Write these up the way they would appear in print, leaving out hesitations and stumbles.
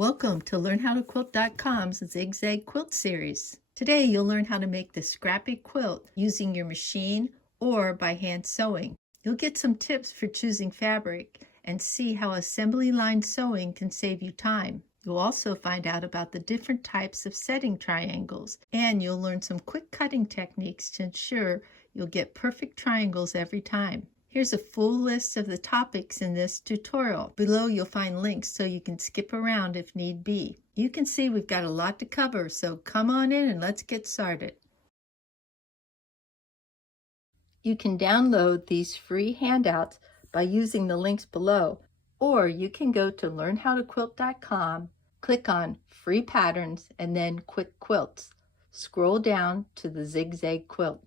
Welcome to LearnHowToQuilt.com's Zig Zag Quilt series. Today you'll learn how to make the scrappy quilt using your machine or by hand sewing. You'll get some tips for choosing fabric and see how assembly line sewing can save you time. You'll also find out about the different types of setting triangles, and you'll learn some quick cutting techniques to ensure you'll get perfect triangles every time. Here's a full list of the topics in this tutorial. Below you'll find links so you can skip around if need be. You can see we've got a lot to cover, so come on in and let's get started. You can download these free handouts by using the links below, or you can go to LearnHowToQuilt.com, click on Free Patterns, and then Quick Quilts. Scroll down to the Zig Zag quilt.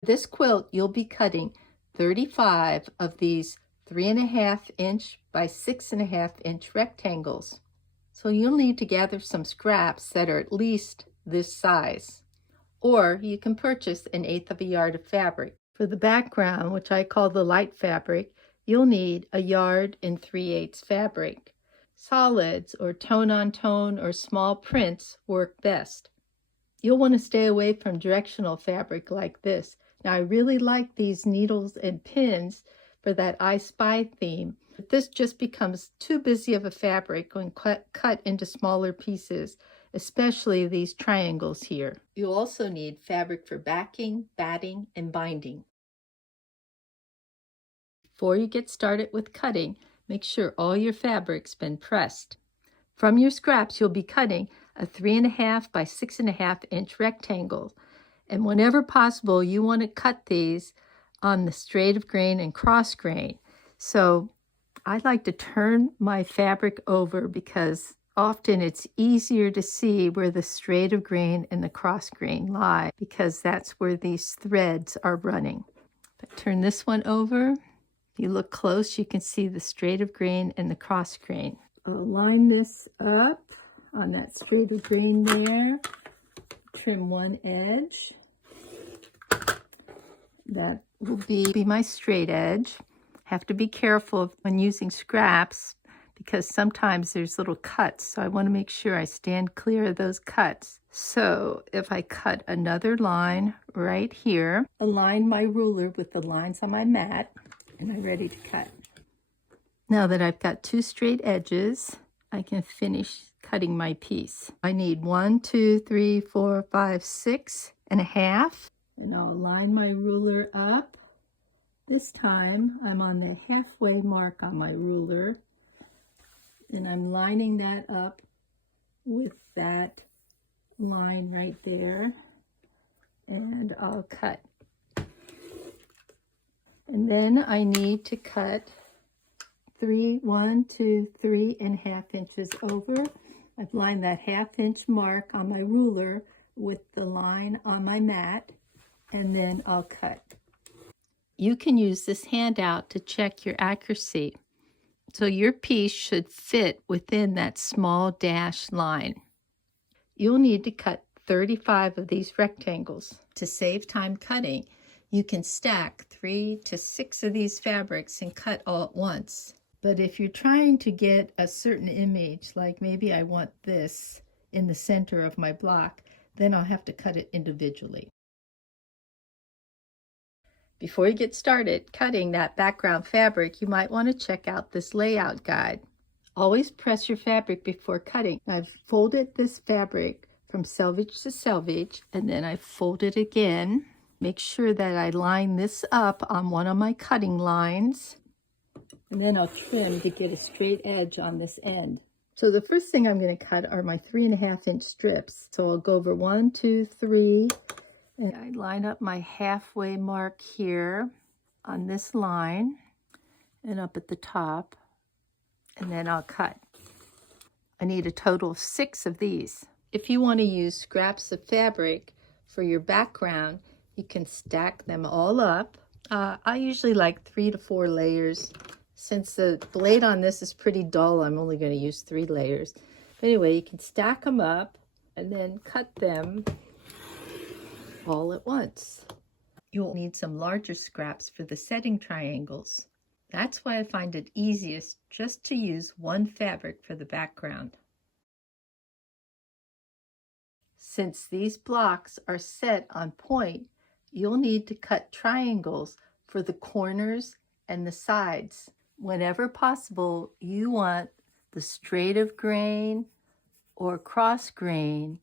This quilt, you'll be cutting 35 of these 3.5 inch by 6.5 inch rectangles. So you'll need to gather some scraps that are at least this size. Or you can purchase 1/8 yard of fabric. For the background, which I call the light fabric, you'll need 1 yard and 3/8 fabric. Solids or tone-on-tone or small prints work best. You'll want to stay away from directional fabric like this. Now, I really like these needles and pins for that I Spy theme, but this just becomes too busy of a fabric when cut into smaller pieces, especially these triangles here. You'll also need fabric for backing, batting, and binding. Before you get started with cutting, make sure all your fabric's been pressed. From your scraps, you'll be cutting a 3.5 by 6.5 inch rectangle. And whenever possible, you want to cut these on the straight of grain and cross grain. So I like to turn my fabric over because often it's easier to see where the straight of grain and the cross grain lie, because that's where these threads are running. If I turn this one over, if you look close, you can see the straight of grain and the cross grain. I'll line this up on that straight of grain there. Trim one edge. That will be my straight edge. Have to be careful when using scraps because sometimes there's little cuts, so I want to make sure I stand clear of those cuts. So if I cut another line right here, align my ruler with the lines on my mat, and I'm ready to cut. Now that I've got 2 straight edges, I can finish cutting my piece. I need 1, 2, 3, 4, 5, 6.5. And I'll line my ruler up. This time I'm on the halfway mark on my ruler, and I'm lining that up with that line right there, and I'll cut. And then I need to cut 1, 2, 3.5 inches over. I've lined that 1/2 inch mark on my ruler with the line on my mat, and then I'll cut. You can use this handout to check your accuracy. So your piece should fit within that small dashed line. You'll need to cut 35 of these rectangles. To save time cutting, you can stack 3 to 6 of these fabrics and cut all at once. But if you're trying to get a certain image, like maybe I want this in the center of my block, then I'll have to cut it individually. Before you get started cutting that background fabric, you might want to check out this layout guide. Always press your fabric before cutting. I've folded this fabric from selvage to selvage, and then I fold it again. Make sure that I line this up on one of my cutting lines, and then I'll trim to get a straight edge on this end. So the first thing I'm going to cut are my 3.5 inch strips. So I'll go over 1, 2, 3, and I line up my halfway mark here on this line and up at the top, and then I'll cut. I need a total of 6 of these. If you want to use scraps of fabric for your background, you can stack them all up. I usually like 3 to 4 layers. Since the blade on this is pretty dull, I'm only going to use 3 layers. But anyway, you can stack them up and then cut them all at once. You'll need some larger scraps for the setting triangles. That's why I find it easiest just to use one fabric for the background. Since these blocks are set on point, you'll need to cut triangles for the corners and the sides. Whenever possible, you want the straight of grain or cross grain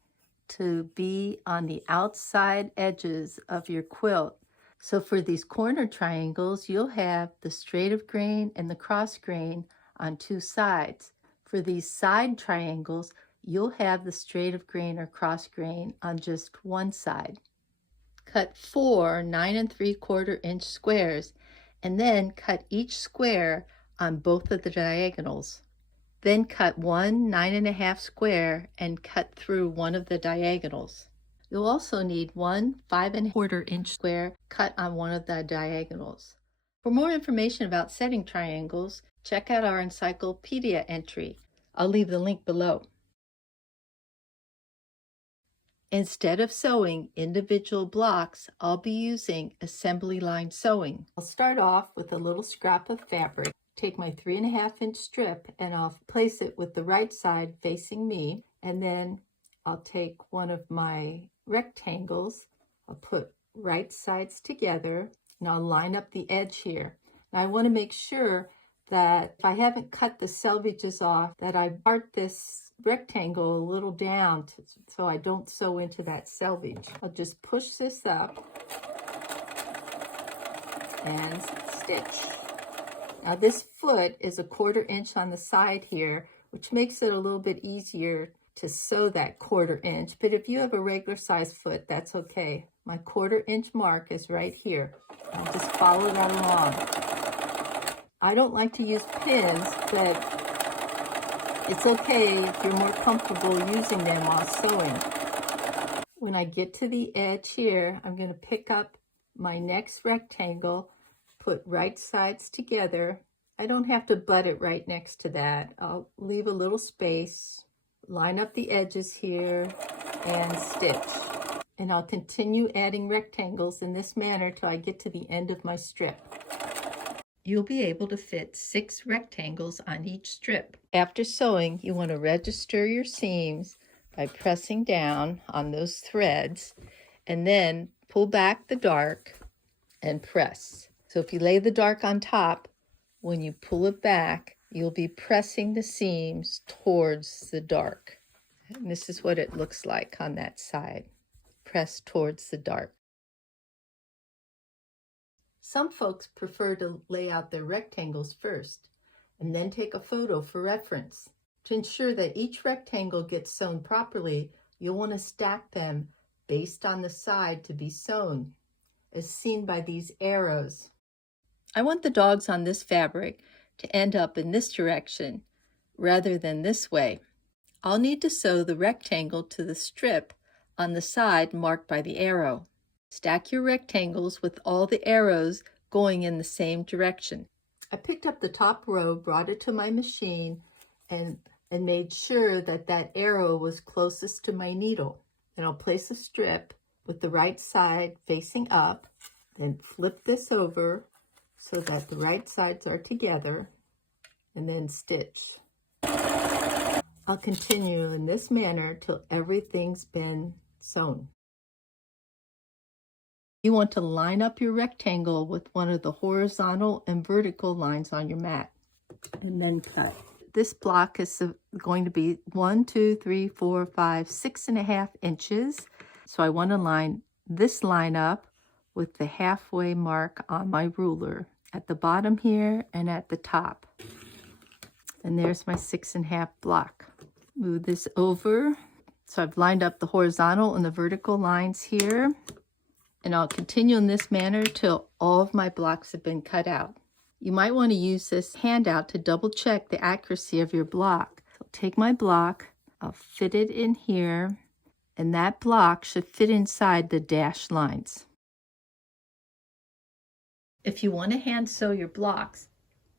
to be on the outside edges of your quilt. So for these corner triangles, you'll have the straight of grain and the cross grain on two sides. For these side triangles, you'll have the straight of grain or cross grain on just one side. Cut 4 9 3/4 inch squares and then cut each square on both of the diagonals. Then cut one 9 1/2 square and cut through one of the diagonals. You'll also need one 5 1/4 inch square cut on one of the diagonals. For more information about setting triangles, check out our encyclopedia entry. I'll leave the link below. Instead of sewing individual blocks, I'll be using assembly line sewing. I'll start off with a little scrap of fabric. Take my 3 1/2 inch strip and I'll place it with the right side facing me, and then I'll take one of my rectangles, I'll put right sides together, and I'll line up the edge here. Now I want to make sure that if I haven't cut the selvages off, that I part this rectangle a little down so I don't sew into that selvage. I'll just push this up and stitch. Now this foot is a 1/4 inch on the side here, which makes it a little bit easier to sew that 1/4 inch, but if you have a regular size foot, that's okay. My 1/4 inch mark is right here. I'll just follow that along. I don't like to use pins, but it's okay if you're more comfortable using them while sewing. When I get to the edge here, I'm going to pick up my next rectangle, put right sides together. I don't have to butt it right next to that. I'll leave a little space, line up the edges here, and stitch. And I'll continue adding rectangles in this manner till I get to the end of my strip. You'll be able to fit 6 rectangles on each strip. After sewing, you want to register your seams by pressing down on those threads and then pull back the dark and press. So if you lay the dark on top, when you pull it back, you'll be pressing the seams towards the dark. And this is what it looks like on that side. Press towards the dark. Some folks prefer to lay out their rectangles first and then take a photo for reference. To ensure that each rectangle gets sewn properly, you'll want to stack them based on the side to be sewn, as seen by these arrows. I want the dogs on this fabric to end up in this direction rather than this way. I'll need to sew the rectangle to the strip on the side marked by the arrow. Stack your rectangles with all the arrows going in the same direction. I picked up the top row, brought it to my machine, and made sure that that arrow was closest to my needle. Then I'll place a strip with the right side facing up, then flip this over so that the right sides are together, and then stitch. I'll continue in this manner till everything's been sewn. You want to line up your rectangle with one of the horizontal and vertical lines on your mat, and then cut. This block is going to be 1, 2, 3, 4, 5, 6.5 inches. So I want to line this line up with the halfway mark on my ruler at the bottom here and at the top. And there's my 6.5 block. Move this over. So I've lined up the horizontal and the vertical lines here. And I'll continue in this manner till all of my blocks have been cut out. You might want to use this handout to double check the accuracy of your block. So take my block, I'll fit it in here, and that block should fit inside the dashed lines. If you want to hand sew your blocks,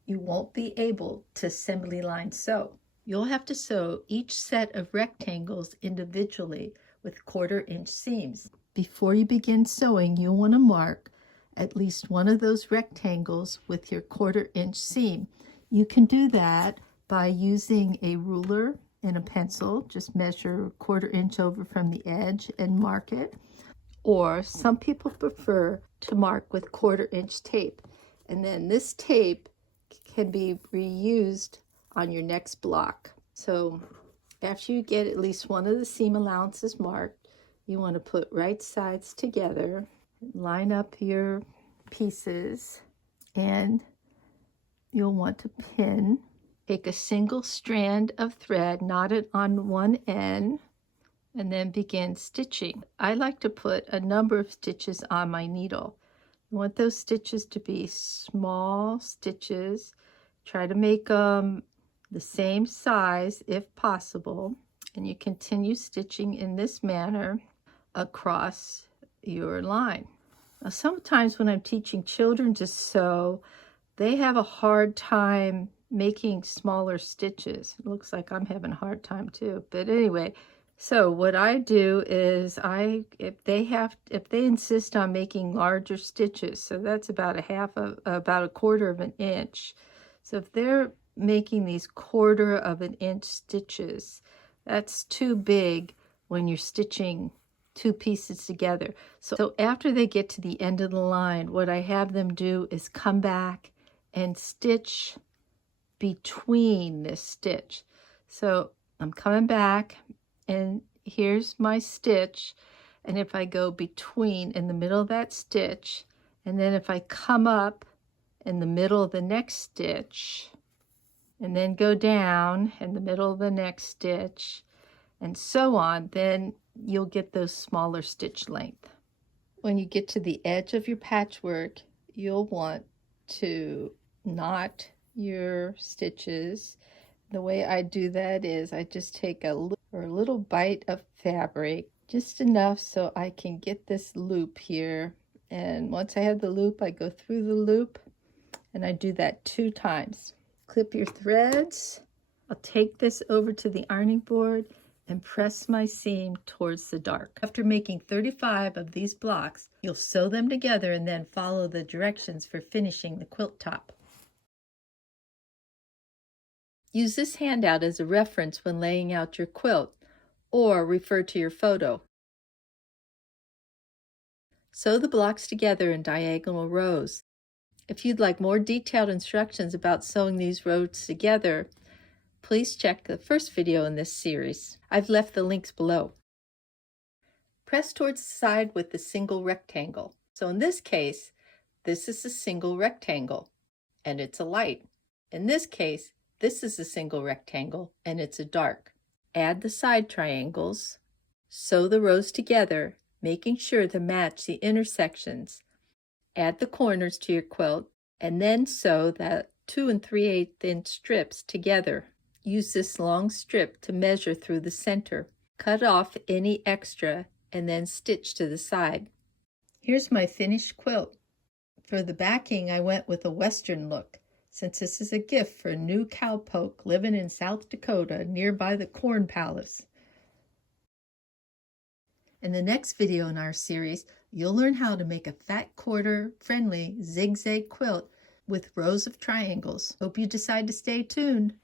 you won't be able to assembly line sew. You'll have to sew each set of rectangles individually with 1/4 inch seams. Before you begin sewing, you'll want to mark at least one of those rectangles with your 1/4 inch seam. You can do that by using a ruler and a pencil. Just measure 1/4 inch over from the edge and mark it. Or some people prefer to mark with 1/4 inch tape. And then this tape can be reused on your next block. So after you get at least one of the seam allowances marked, you want to put right sides together, line up your pieces, and you'll want to pin. Take a single strand of thread, knot it on one end, and then begin stitching. I like to put a number of stitches on my needle. You want those stitches to be small stitches. Try to make them the same size if possible, and you continue stitching in this manner across your line. Now, sometimes when I'm teaching children to sew, they have a hard time making smaller stitches. It looks like I'm having a hard time too, but anyway, so what I do is if they insist on making larger stitches, so that's about about a 1/4 of an inch. So if they're making these 1/4 of an inch stitches, that's too big when you're stitching two pieces together. So after they get to the end of the line, what I have them do is come back and stitch between this stitch. So I'm coming back, and here's my stitch, and if I go between in the middle of that stitch, and then if I come up in the middle of the next stitch, and then go down in the middle of the next stitch, and so on, then you'll get those smaller stitch length. When you get to the edge of your patchwork, you'll want to knot your stitches. The way I do that is I just take a little bite of fabric, just enough so I can get this loop here. And once I have the loop, I go through the loop, and I do that 2 times. Clip your threads. I'll take this over to the ironing board and press my seam towards the dark. After making 35 of these blocks, you'll sew them together and then follow the directions for finishing the quilt top. Use this handout as a reference when laying out your quilt, or refer to your photo. Sew the blocks together in diagonal rows. If you'd like more detailed instructions about sewing these rows together, please check the first video in this series. I've left the links below. Press towards the side with the single rectangle. So in this case, this is a single rectangle, and it's a light. In this case, this is a single rectangle, and it's a dark. Add the side triangles. Sew the rows together, making sure to match the intersections. Add the corners to your quilt, and then sew the 2 3/8 inch strips together. Use this long strip to measure through the center. Cut off any extra and then stitch to the side. Here's my finished quilt. For the backing, I went with a Western look, since this is a gift for a new cowpoke living in South Dakota nearby the Corn Palace. In the next video in our series, you'll learn how to make a fat quarter friendly zigzag quilt with rows of triangles. Hope you decide to stay tuned.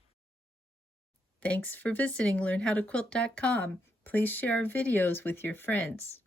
Thanks for visiting LearnHowToQuilt.com. Please share our videos with your friends.